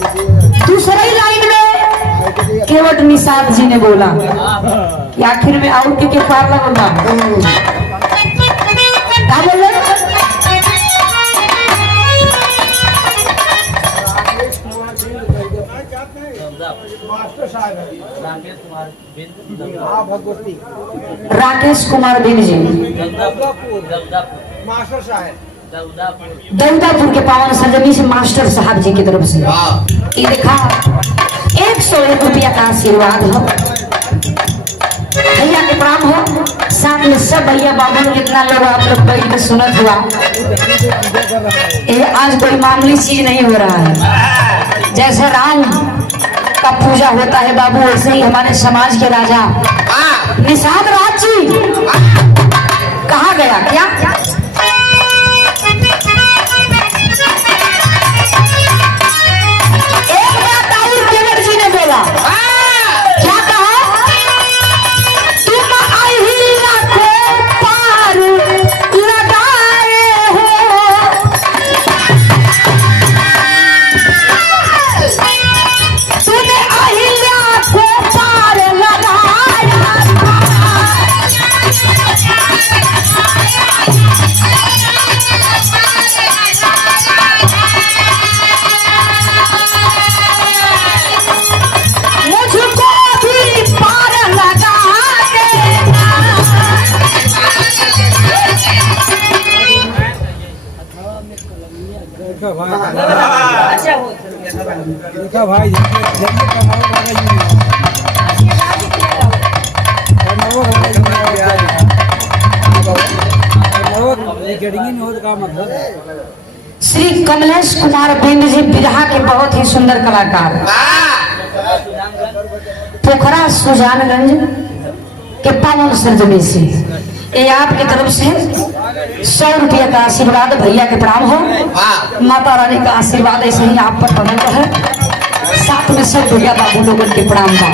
दूसरी लाइन में केवट निषाद जी ने बोला कि आखिर में और के पार लगोगा क्या बोल रहे राकेश कुमार बिन जी दौदापुर के पावन सरजमी से मास्टर साहब जी की तरफ से ये देखा 101 रुपया का आशीर्वाद हो भैया के प्रणाम हो साथ में सब भैया बाबू कितना लोग आप लोग बैठ के सुनत हुआ ये आज कोई मामूली चीज नहीं हो रहा है जैसे राम का पूजा होता है बाबू वैसे ही हमारे समाज के राजा निषाद राज जी कहा गया क्या क्या कहा तुम अहिल्या को पार लगाए हो तूने अहिल्या को पार लगाया देखा भाई श्री कमलेश कुमार बिंद जी बिरहा के बहुत ही सुंदर कलाकार पोखरा सुजानगंज के पावन सरजमी से ये आपकी तरफ से 100 रुपया का आशीर्वाद भैया के प्रणाम हो माता रानी का आशीर्वाद ऐसे ही आप पर बना है साथ में सब भैया बाबू लोगों के प्रणाम बा।